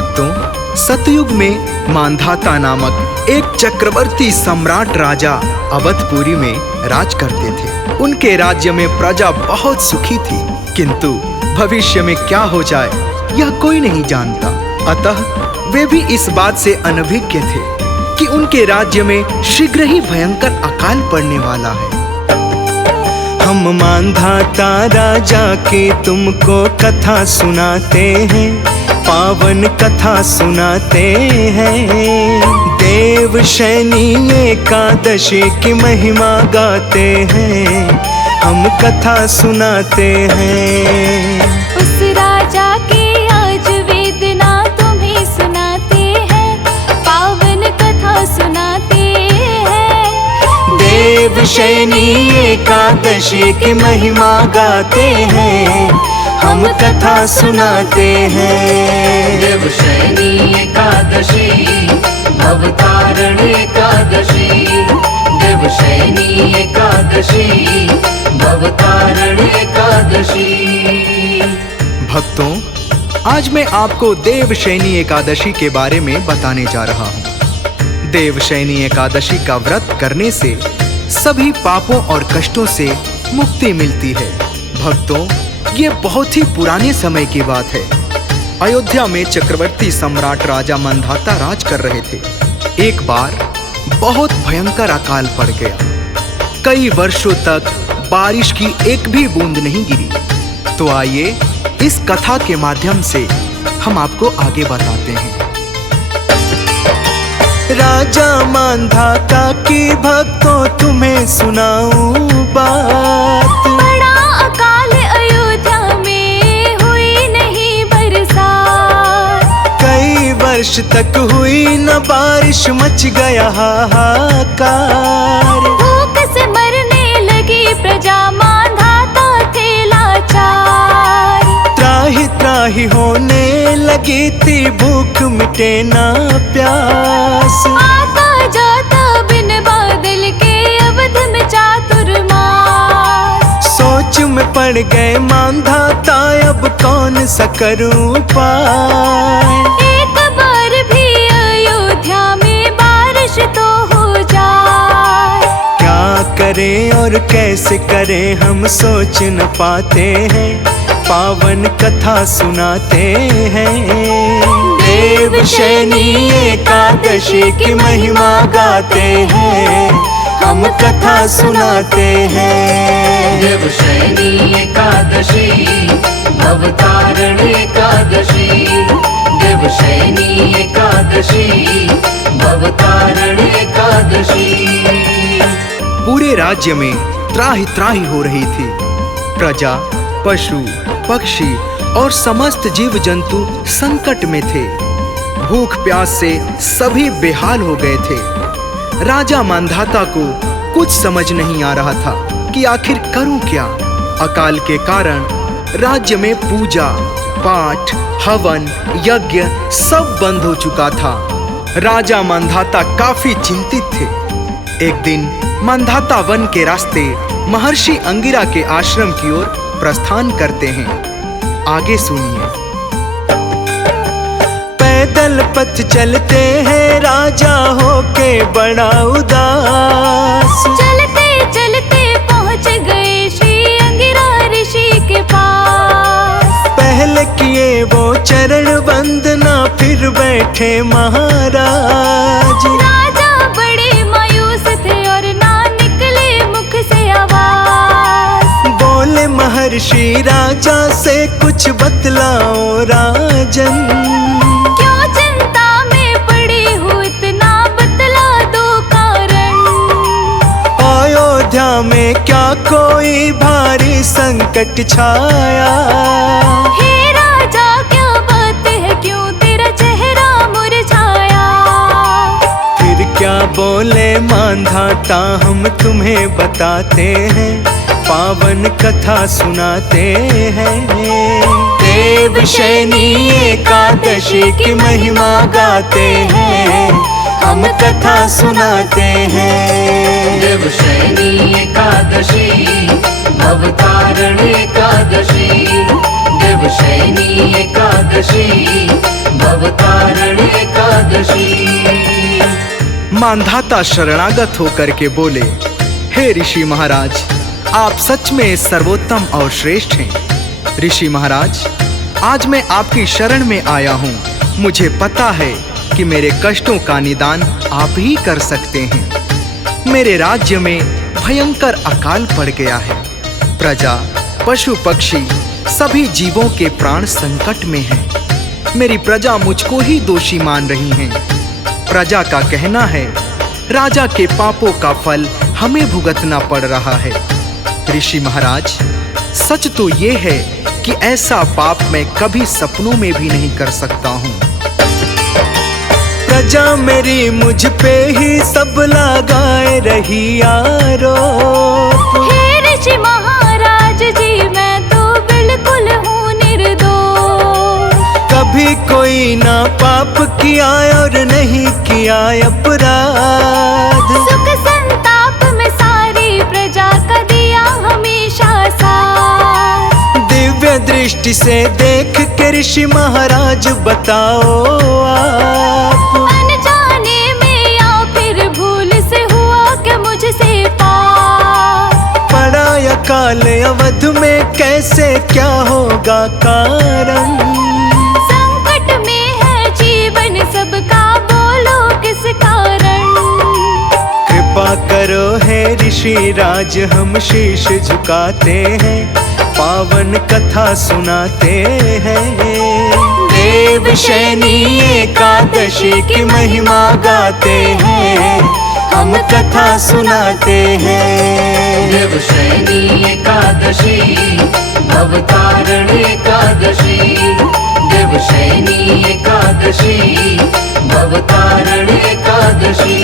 भक्तों, सतयुग में मांधाता नामक एक चक्रवर्ती सम्राट राजा अवधपुरी में राज करते थे। उनके राज्य में प्रजा बहुत सुखी थी, किंतु भविष्य में क्या हो जाए यह कोई नहीं जानता। अतः वे भी इस बात से अनभिज्ञ थे कि उनके राज्य में शीघ्र ही भयंकर अकाल पड़ने वाला है। हम मांधाता राजा की तुमको कथा सुनाते हैं, पावन कथा सुनाते हैं। देवशयनी एकादशी की महिमा गाते हैं, हम कथा सुनाते हैं। उस राजा की आज वेदना तुम्हें सुनाते हैं, पावन कथा सुनाते हैं। देवशयनी एकादशी की महिमा गाते हैं, हम कथा सुनाते हैं। देवशयनी एकादशी भवतारण एकादशी, देवशयनी एकादशी भवतारण एकादशी। भक्तों, आज मैं आपको देवशयनी एकादशी के बारे में बताने जा रहा हूँ। देवशयनी एकादशी का व्रत करने से सभी पापों और कष्टों से मुक्ति मिलती है। भक्तों, ये बहुत ही पुराने समय की बात है। अयोध्या में चक्रवर्ती सम्राट राजा मांधाता राज कर रहे थे। एक बार बहुत भयंकर अकाल पड़ गया। कई वर्षों तक बारिश की एक भी बूंद नहीं गिरी। तो आइए इस कथा के माध्यम से हम आपको आगे बताते हैं। राजा मांधाता की भक्तों तुम्हें सुनाऊं बात। बड़ा अकाल अयोध्या में हुई नहीं बरसात। कई वर्ष तक हुई न बारिश, मच गया हाहाकार। भूख से मरने लगी प्रजा, मांधाता थे लाचार। त्राहि त्राहि होने लगी थी, भूख मिटे ना प्यास। आता जाता बिन बादल के अवध में चातुर्मास। सोच में पड़ गए मांधाता, अब कौन सा करूं पाए। एक बार भी अयोध्या में बारिश तो हो जाए। क्या करें और कैसे करें हम सोच न पाते हैं, पावन कथा सुनाते हैं। देवशयनी एकादशी की महिमा गाते हैं, हम कथा सुनाते हैं। देवशयनी एकादशी भवतारण एकादशी, देवशयनी एकादशी भवतारण एकादशी। पूरे राज्य में त्राहि त्राहि हो रही थी। प्रजा, पशु, पक्षी और समस्त जीव जंतु संकट में थे। भूख प्यास से सभी बेहाल हो गए थे। राजा मांधाता को कुछ समझ नहीं आ रहा था कि आखिर करूं क्या। अकाल के कारण राज्य में पूजा पाठ, हवन, यज्ञ सब बंद हो चुका था। राजा मांधाता काफी चिंतित थे। एक दिन मांधाता वन के रास्ते महर्षि अंगिरा के आश्रम की ओर प्रस्थान करते हैं। आगे सुनिए। पैदल पथ चलते हैं, राजा होके बड़ा उदास। चलते चलते पहुँच गए श्री अंगिरा ऋषि के पास। पहले किए वो चरण वंदना, फिर बैठे महाराज। राजा बड़े मायूस थे और ना निकले मुख से आवाज। बोले महर्षि राजा से कुछ बतलाओ राजन। क्यों चिंता में पड़ी हो, इतना बतला दो कारण। अयोध्या में क्या कोई भारी संकट छाया। हे राजा क्या बात है, क्यों तेरा चेहरा मुरझाया। फिर क्या बोले मांधाता, हम तुम्हें बताते हैं, पावन कथा सुनाते हैं। देवशयनी एकादशी की महिमा गाते हैं, हम कथा सुनाते हैं। देवशयनी एकादशी भवतारण एकादशी, देवशयनी एकादशी भवतारण भवतारण एकादशी। मांधाता शरणागत होकर के बोले, हे ऋषि महाराज, आप सच में सर्वोत्तम और श्रेष्ठ हैं। ऋषि महाराज, आज मैं आपकी शरण में आया हूँ। मुझे पता है कि मेरे कष्टों का निदान आप ही कर सकते हैं। मेरे राज्य में भयंकर अकाल पड़ गया है। प्रजा, पशु पक्षी सभी जीवों के प्राण संकट में हैं। मेरी प्रजा मुझको ही दोषी मान रही है। प्रजा का कहना है, राजा के पापों का फल हमें भुगतना पड़ रहा है। ऋषि महाराज, सच तो ये है कि ऐसा पाप मैं कभी सपनों में भी नहीं कर सकता हूँ। प्रजा मेरी मुझ पे ही सब लगाए रही आरोप। हे ऋषि महाराज जी, मैं तो बिल्कुल हूँ निर्दोष। कभी कोई ना पाप किया और नहीं किया अपराध। सुख संताप में सारी प्रजा का दिया हमेशा साथ। दिव्य दृष्टि से देख के ऋषि महाराज बताओ आप। अनजाने में या फिर भूल से हुआ कि मुझसे पाप। पड़ा अकाल अवध में, कैसे क्या होगा कारण। संकट में है जीवन सबका, बोलो किस कारण। कृपा करो हे ऋषि राज, हम शीश झुकाते हैं, पावन कथा सुनाते हैं। देवशयनी एकादशी की महिमा गाते हैं, हम कथा सुनाते हैं। देवशयनी एकादशी भवतारण एकादशी। देवशयनी एकादशी भवतारण एकादशी।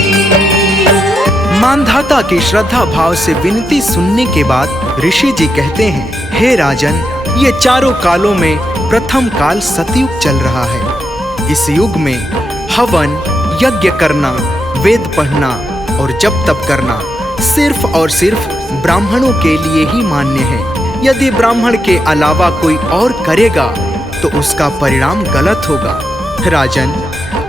मानधाता की श्रद्धा भाव से विनती सुनने के बाद ऋषि जी कहते हैं, हे राजन, ये चारों कालों में प्रथम काल सतयुग चल रहा है। इस युग में हवन, यज्ञ करना, वेद पढ़ना और जप तप करना सिर्फ और सिर्फ ब्राह्मणों के लिए ही मान्य है। यदि ब्राह्मण के अलावा कोई और करेगा तो उसका परिणाम गलत होगा। राजन,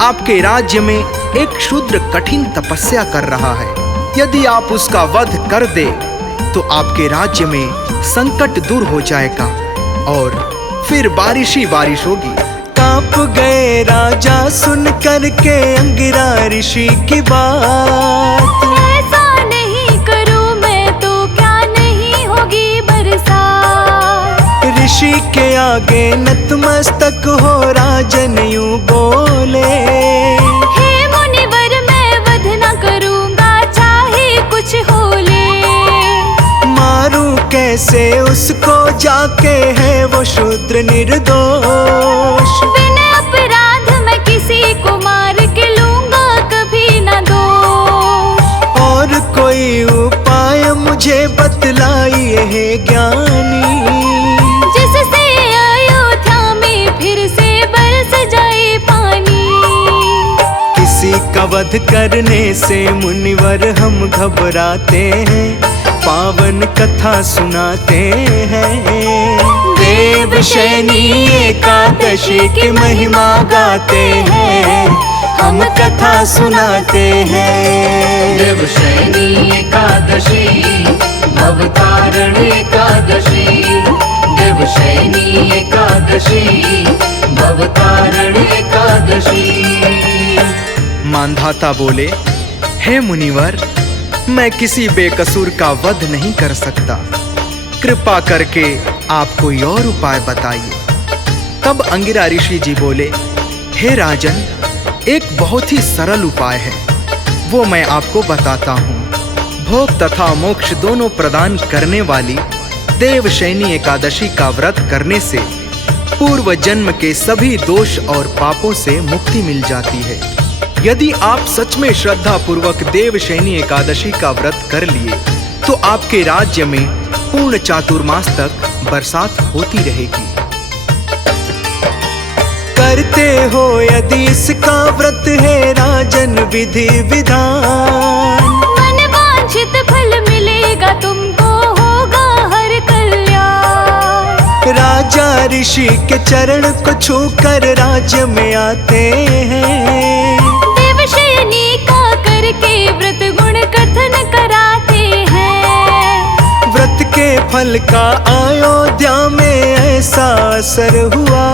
आपके राज्य में एक शूद्र कठिन तपस्या कर रहा है। यदि आप उसका वध कर दे तो आपके राज्य में संकट दूर हो जाएगा और फिर बारिश ही बारिश होगी। कांप गए राजा सुन कर के अंगिरा ऋषि की बात। ऐसा नहीं करूं मैं तो क्या नहीं होगी बरसात। ऋषि के आगे नतमस्तक हो राजन यूं बोले, हे मुनिवर, मैं वध न करूंगा चाहे कुछ हो ले। मारूं कैसे उसको जाके है वो शूद्र निर्दोष। बिना अपराध मैं किसी को मार के लूंगा कभी न दोष। और कोई उपाय मुझे बतलाइए है ज्ञानी, जिससे अयोध्या में फिर से बरस जाए पानी। किसी का वध करने से मुनिवर हम घबराते हैं, पावन कथा सुनाते हैं। देवशयनी एकादशी की महिमा गाते हैं, हम कथा सुनाते हैं। देवशयनी एकादशी भवतारण एकादशी। देवशयनी एकादशी भवतारण एकादशी। मानधाता बोले, हे मुनिवर, मैं किसी बेकसूर का वध नहीं कर सकता। कृपा करके आप कोई और उपाय बताइए। तब अंगिरा ऋषि जी बोले, हे राजन, एक बहुत ही सरल उपाय है, वो मैं आपको बताता हूँ। भोग तथा मोक्ष दोनों प्रदान करने वाली देवशयनी एकादशी का व्रत करने से पूर्व जन्म के सभी दोष और पापों से मुक्ति मिल जाती है। यदि आप सच में श्रद्धा पूर्वक देवशयनी एकादशी का व्रत कर लिए तो आपके राज्य में पूर्ण चातुर्मास तक बरसात होती रहेगी। करते हो यदि इसका व्रत है राजन विधि विधान, मन वांछित फल मिलेगा तुमको, होगा हर कल्याण। राजा ऋषि के चरण को छूकर राज्य में आते हैं। देवशयनी का करके व्रत गुण कथन कराते हैं। व्रत के फल का अयोध्या में ऐसा असर हुआ।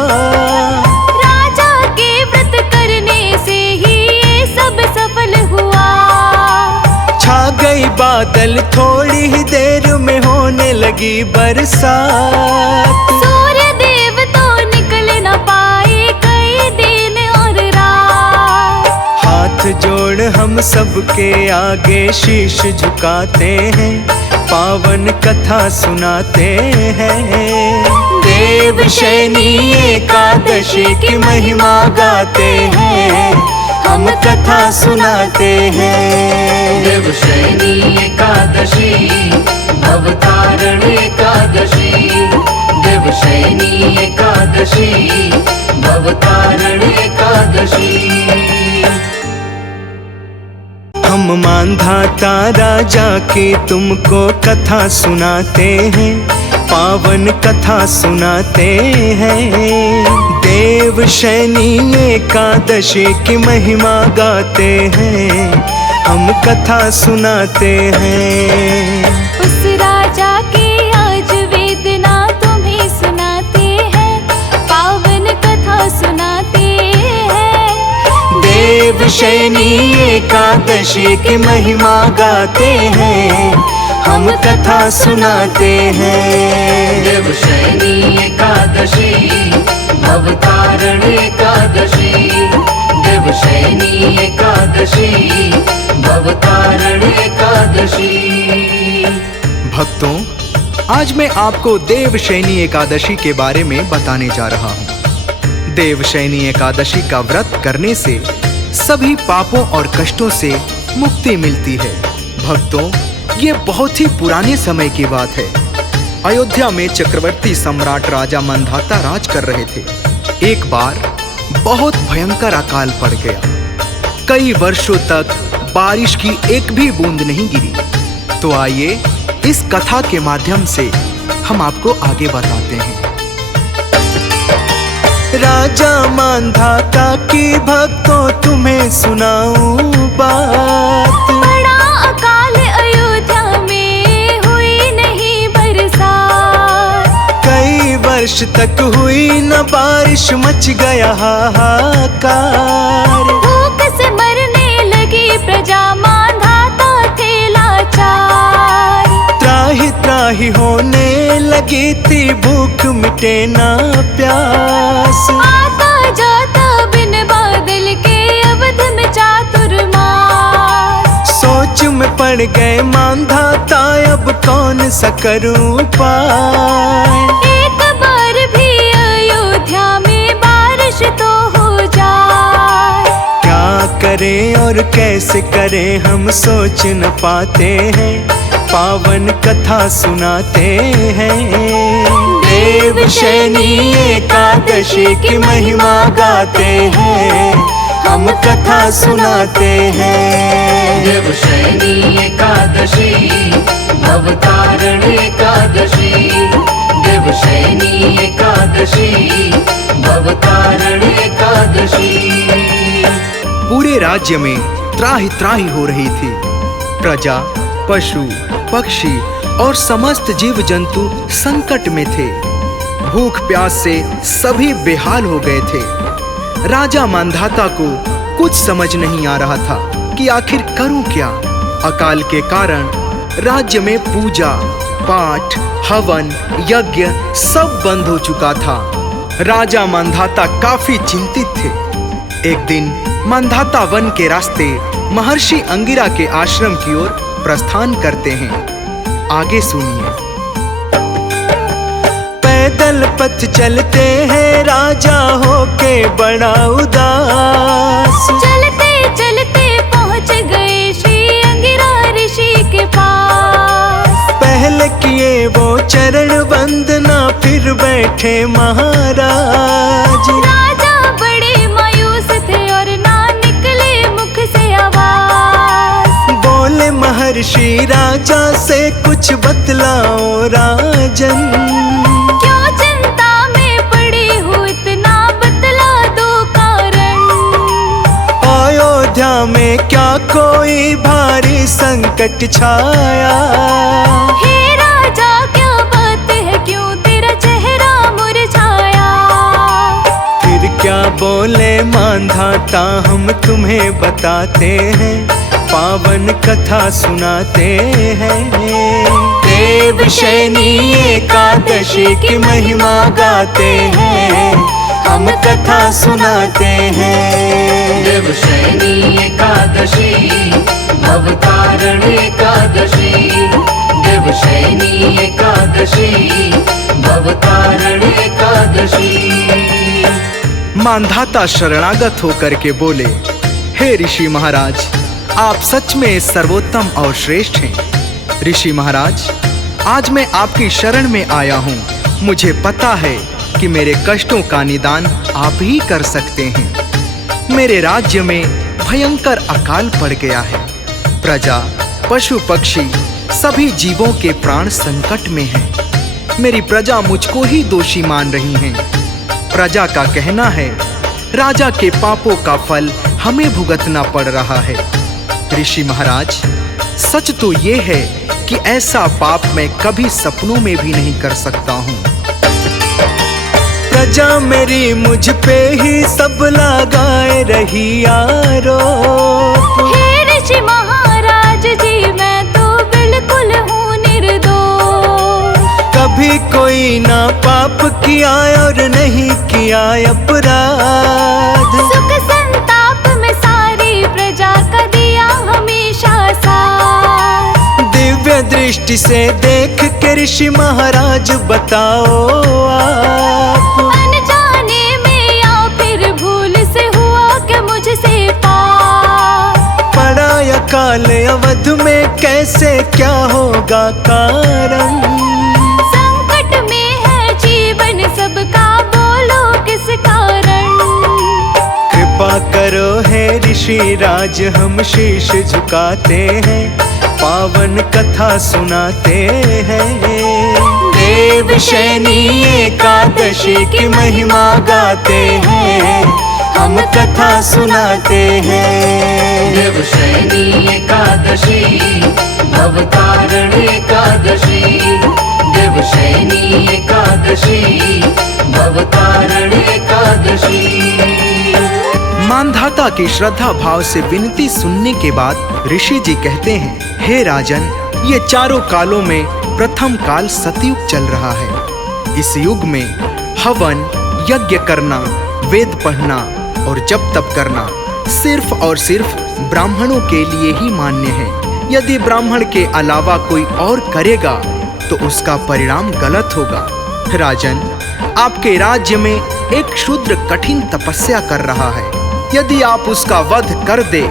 राजा के व्रत करने से ही ये सब सफल हुआ। छा गई बादल, थोड़ी ही देर में होने लगी बरसात। सूर्य देव तो निकल न पाए कई दिन और रात। हाथ जोड़ हम सबके आगे शीश झुकाते हैं, पावन कथा सुनाते हैं। देवशयनी एकादशी की महिमा गाते हैं, हम कथा सुनाते हैं। देवशयनी एकादशी भवतारण एकादशी। देवशयनी एकादशी भवतारण एकादशी। हम मांधाता राजा की तुमको कथा सुनाते हैं, पावन कथा सुनाते हैं। देवशयनी एकादशी की महिमा गाते हैं, हम कथा सुनाते हैं। उस राजा की आज वेदना तुम्हें सुनाते हैं, पावन कथा सुनाते हैं। देवशयनी एकादशी की महिमा गाते हैं, हम कथा सुनाते हैं। देवशयनी एकादशी भवतारण एकादशी। देवशयनी एकादशी भवतारण एकादशी। भक्तों, आज मैं आपको देवशयनी एकादशी के बारे में बताने जा रहा हूँ। देवशयनी एकादशी का व्रत करने से सभी पापों और कष्टों से मुक्ति मिलती है। भक्तों, ये बहुत ही पुराने समय की बात है। अयोध्या में चक्रवर्ती सम्राट राजा मांधाता राज कर रहे थे। एक बार बहुत भयंकर अकाल पड़ गया। कई वर्षों तक बारिश की एक भी बूंद नहीं गिरी। तो आइए इस कथा के माध्यम से हम आपको आगे बताते हैं। राजा मांधाता की भक्तों तुम्हें सुनाऊं बात। बड़ा अकाल अयोध्या में हुई नहीं बरसात। कई वर्ष तक हुई न बारिश, मच गया हाहाकार। भूख से मरने लगी प्रजा, मांधाता थे लाचार। त्राहि त्राहि होने लगी थी, भूख मिटे ना प्यास। आता जाता बिन बादल के अवध में चातुर्मास। सोच में पड़ गए मांधाता, अब कौन सा करूं पाए। एक बार भी अयोध्या में बारिश तो हो जाए। क्या करें और कैसे करें हम सोच न पाते हैं, पावन कथा सुनाते हैं। देवशयनी एकादशी की महिमा गाते हैं, हम कथा सुनाते हैं। देवशयनी एकादशी भवतारण एकादशी। देवशयनी एकादशी भवतारण एकादशी। पूरे राज्य में त्राहि त्राहि हो रही थी। प्रजा, पशु, पक्षी और समस्त जीव जंतु संकट में थे। भूख प्यास से सभी बेहाल हो गए थे। राजा मांधाता को कुछ समझ नहीं आ रहा था कि आखिर करूं क्या। अकाल के कारण राज्य में पूजा पाठ, हवन, यज्ञ सब बंद हो चुका था। राजा मांधाता काफी चिंतित थे। एक दिन मांधाता वन के रास्ते महर्षि अंगिरा के आश्रम की ओर प्रस्थान करते हैं। आगे सुनिए। पैदल पथ चलते हैं, राजा होके बड़ा उदास। चलते चलते पहुँच गए श्री अंगिरा ऋषि के पास। पहले किए वो चरण वंदना, फिर बैठे महाराज। राजा बड़े मायूस थे और ना निकले मुख से आवाज। बोले महर्षि राजा से कुछ बतलाओ राजन। क्यों चिंता क्या कोई भारी संकट छाया। हे राजा क्या बात है, क्यों तेरा चेहरा मुरझाया। फिर क्या बोले मांधाता, हम तुम्हें बताते हैं, पावन कथा सुनाते हैं। देवशयनी एकादशी की महिमा गाते हैं, हम कथा सुनाते हैं। देवशयनी एकादशी भवतारिणी एकादशी, देवशयनी एकादशी भवतारिणी एकादशी। मांधाता शरणागत होकर के बोले, हे ऋषि महाराज, आप सच में सर्वोत्तम और श्रेष्ठ हैं। ऋषि महाराज, आज मैं आपकी शरण में आया हूँ। मुझे पता है कि मेरे कष्टों का निदान आप ही कर सकते हैं। मेरे राज्य में भयंकर अकाल पड़ गया है। प्रजा, पशु पक्षी सभी जीवों के प्राण संकट में हैं। मेरी प्रजा मुझको ही दोषी मान रही हैं। प्रजा का कहना है, राजा के पापों का फल हमें भुगतना पड़ रहा है। ऋषि महाराज, सच तो ये है कि ऐसा पाप मैं कभी सपनों में भी नहीं कर सकता हूँ। प्रजा मेरी मुझ पे ही सब लगाए रही आरोप। हे ऋषि महाराज जी, मैं तो बिल्कुल हूँ निर्दोष। कभी कोई ना पाप किया और नहीं किया अपराध। सुख संताप में सारी प्रजा का दिया हमेशा साथ। दिव्य दृष्टि से देख के ऋषि महाराज बताओ आप। अनजाने में या फिर भूल से हुआ कि मुझसे पाप। पड़ा अकाल अवध में, कैसे क्या होगा कारण। संकट में है जीवन सबका, बोलो किस कारण। कृपा करो हे ऋषि राज, हम शीश झुकाते हैं, पावन कथा सुनाते हैं। देवशयनी एकादशी की महिमा गाते हैं, हम कथा सुनाते हैं। देवशयनी एकादशी भवतारिणी एकादशी, देवशयनी एकादशी भवतारिणी एकादशी। मांधाता की श्रद्धा भाव से विनती सुनने के बाद ऋषि जी कहते हैं, हे राजन, ये चारों कालों में प्रथम काल सतयुग चल रहा है। इस युग में हवन, यज्ञ करना, वेद पढ़ना और जप तप करना सिर्फ और सिर्फ ब्राह्मणों के लिए ही मान्य है। यदि ब्राह्मण के अलावा कोई और करेगा तो उसका परिणाम गलत होगा। राजन, आपके राज्य में एक शूद्र कठिन तपस्या कर रहा है। यदि आप उसका वध कर दे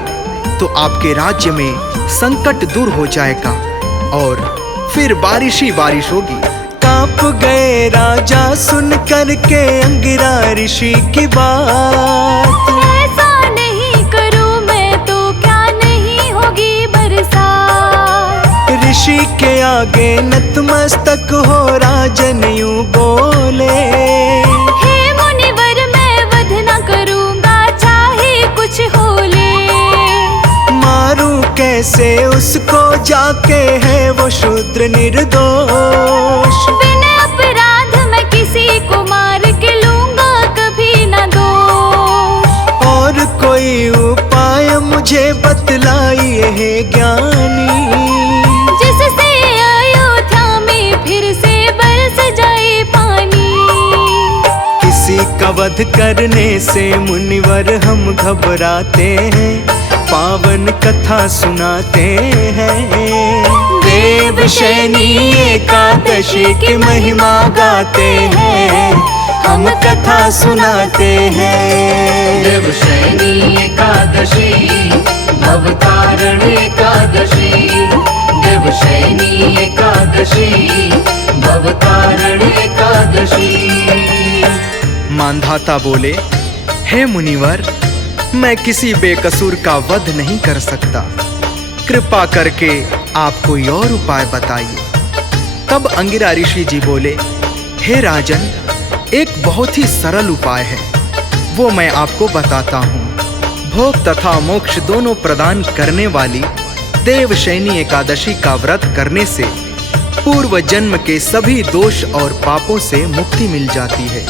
तो आपके राज्य में संकट दूर हो जाएगा और फिर बारिश ही बारिश होगी। कांप गए राजा सुन कर के अंगिरा ऋषि की बात। ऐसा नहीं करूं मैं तो क्या नहीं होगी बरसात। ऋषि के आगे नतमस्तक हो राजन यूं बोले, हे मुनिवर, मैं वध न करूंगा चाहे कुछ हो ले। मारूं कैसे उसको जाके है वो शूद्र निर्दोष। बिना अपराध मैं किसी को मार के लूंगा कभी न दोष। और कोई उपाय मुझे बतलाइए है ज्ञानी, जिससे अयोध्या में फिर से बरस जाए पानी। किसी का वध करने से मुनिवर हम घबराते हैं, पावन कथा सुनाते हैं। देवशयनी एकादशी की महिमा गाते हैं, हम कथा सुनाते हैं। देवशयनी एकादशी भवतारिणी एकादशी, देवशयनी एकादशी भवतारिणी एकादशी। मांधाता बोले, हे मुनिवर, मैं किसी बेकसूर का वध नहीं कर सकता। कृपा करके आप कोई और उपाय बताइए। तब अंगिरा ऋषि जी बोले, हे राजन, एक बहुत ही सरल उपाय है, वो मैं आपको बताता हूँ। भोग तथा मोक्ष दोनों प्रदान करने वाली देवशयनी एकादशी का व्रत करने से पूर्व जन्म के सभी दोष और पापों से मुक्ति मिल जाती है।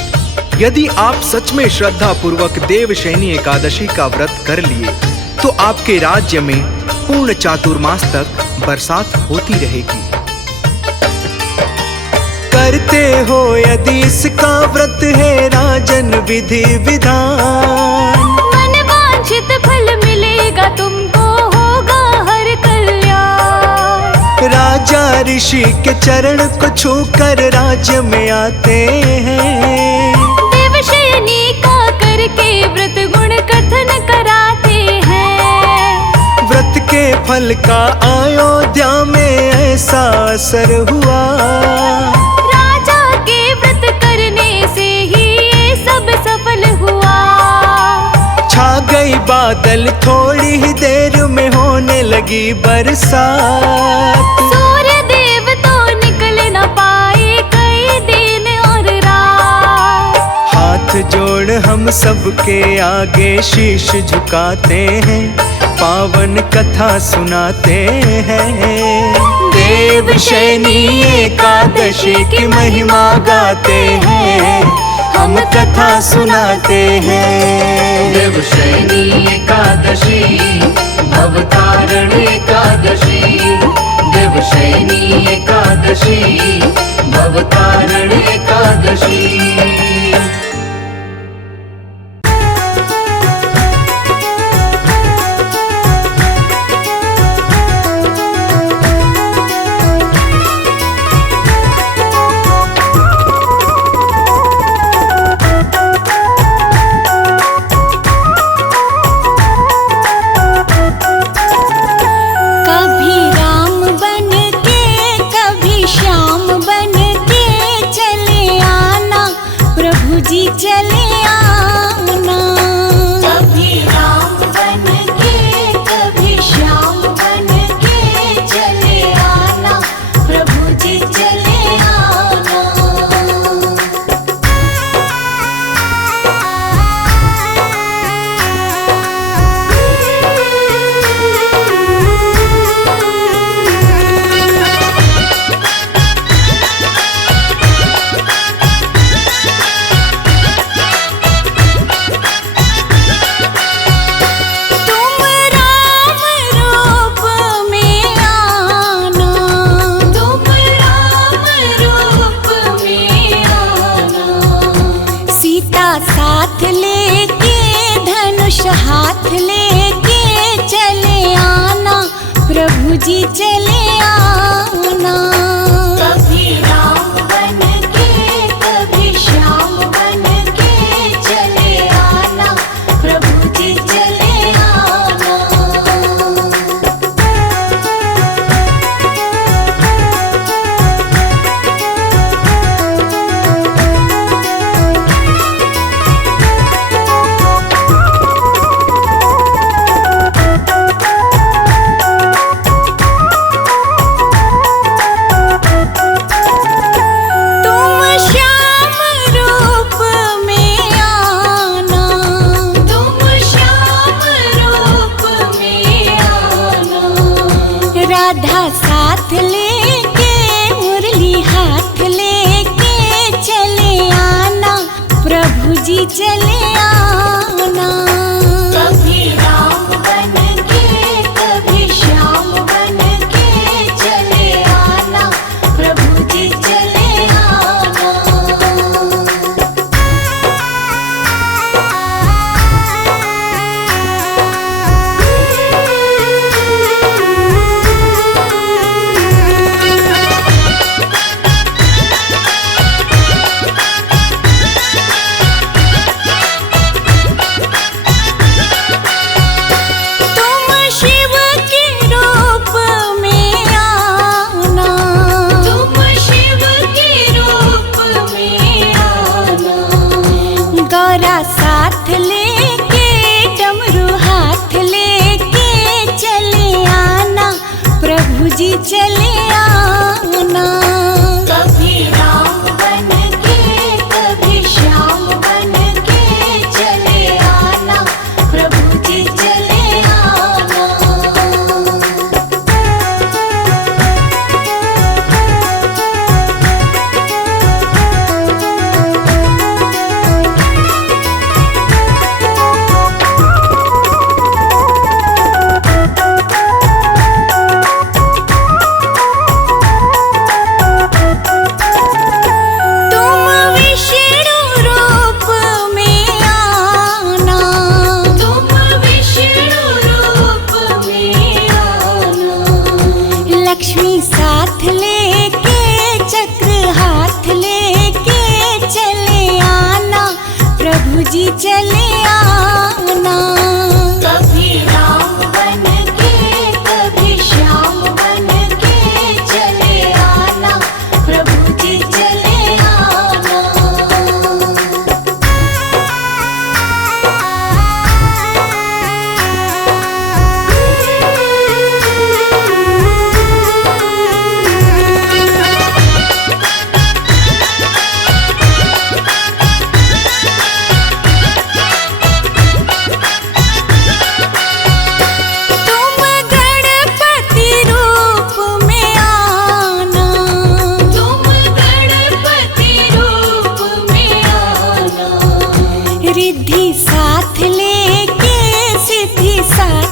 यदि आप सच में श्रद्धा पूर्वक देवशयनी एकादशी का व्रत कर लिए तो आपके राज्य में पूर्ण चातुर्मास तक बरसात होती रहेगी। करते हो यदि इसका व्रत है राजन विधि विधान, मन वांछित फल मिलेगा तुमको, होगा हर कल्याण। राजा ऋषि के चरण को छूकर राज्य में आते हैं, देवशयनी का करके व्रत गुण कथन कराते हैं। व्रत के फल का अयोध्या में ऐसा असर हुआ, राजा के व्रत करने से ही ये सब सफल हुआ। छा गई बादल, थोड़ी ही देर में होने लगी बरसात। सूर्य देव तो निकल न पाए कई दिन और रात। हाथ जोड़ हम सबके आगे शीश झुकाते हैं, पावन कथा सुनाते हैं। देवशयनी एकादशी की महिमा गाते हैं, हम कथा सुनाते हैं। देवशयनी एकादशी भवतारण एकादशी, देवशयनी एकादशी भवतारण एकादशी। जी प्रभु जी चले आना। कभी राम बन के कभी श्याम बन के चले आना, प्रभु जी चले आना। तुम गणपति रूप में आना। तुम गणपति रूप में आना, रिद्धि साथ लेके सिद्धि साथ